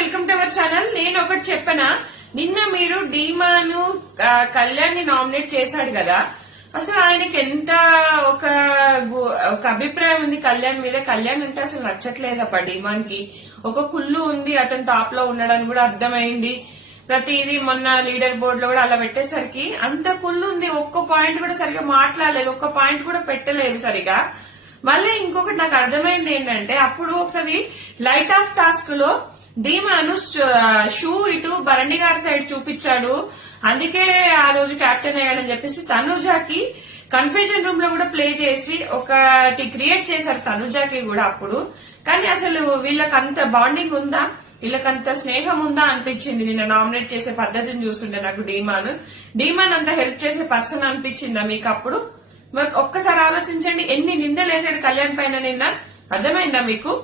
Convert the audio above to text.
Welcome our channel నేను ఒకటి చెప్పనా? నిన్న మీరు డీమాను కళ్యాణ్ని నామినేట్ చేశాడు కదా. అసలు ఆయనకి ఎంత ఒక ఒక అభిప్రాయం ఉంది కళ్యాణ్ మీద? కళ్యాణ్ అంటే అసలు నచ్చట్లేదు అప్ప డీమాన్కి ఒక కుళ్ళు ఉంది అతను టాప్లో ఉండడానికి కూడా అర్థమైంది. ప్రతిదీ మొన్న లీడర్ బోర్డు లో కూడా అలా పెట్టేసరికి అంత కుళ్ళు ఉంది. ఒక్క పాయింట్ కూడా సరిగా మాట్లాడలేదు. ఒక్క పాయింట్ కూడా పెట్టలేదు సరిగా. మళ్ళీ ఇంకొకటి నాకు అర్థమైంది ఏంటంటే అప్పుడు ఒకసారి లైట్ ఆఫ్ టాస్క్లో డీమాను షూ ఇటు భరణి గారి సైడ్ చూపించాడు. అందుకే ఆ రోజు క్యాప్టెన్ అయ్యాడని చెప్పేసి తనుజాకి కన్ఫ్యూజన్ రూమ్లో కూడా ప్లే చేసి ఒకటి క్రియేట్ చేశారు తనుజాకి కూడా అప్పుడు. కానీ అసలు వీళ్ళకంత బాండింగ్ ఉందా? వీళ్ళకంత స్నేహం ఉందా అనిపించింది. నిన్న నామినేట్ చేసే పద్ధతిని చూస్తుంటే నాకు డీమాన్. డీమాన్ అంత హెల్ప్ చేసే పర్సన్ అనిపించిందా మీకు అప్పుడు? మరి ఒక్కసారి ఆలోచించండి ఎన్ని నిందలేసాడు కళ్యాణ్ పైన నిన్న? అర్థమైందా మీకు?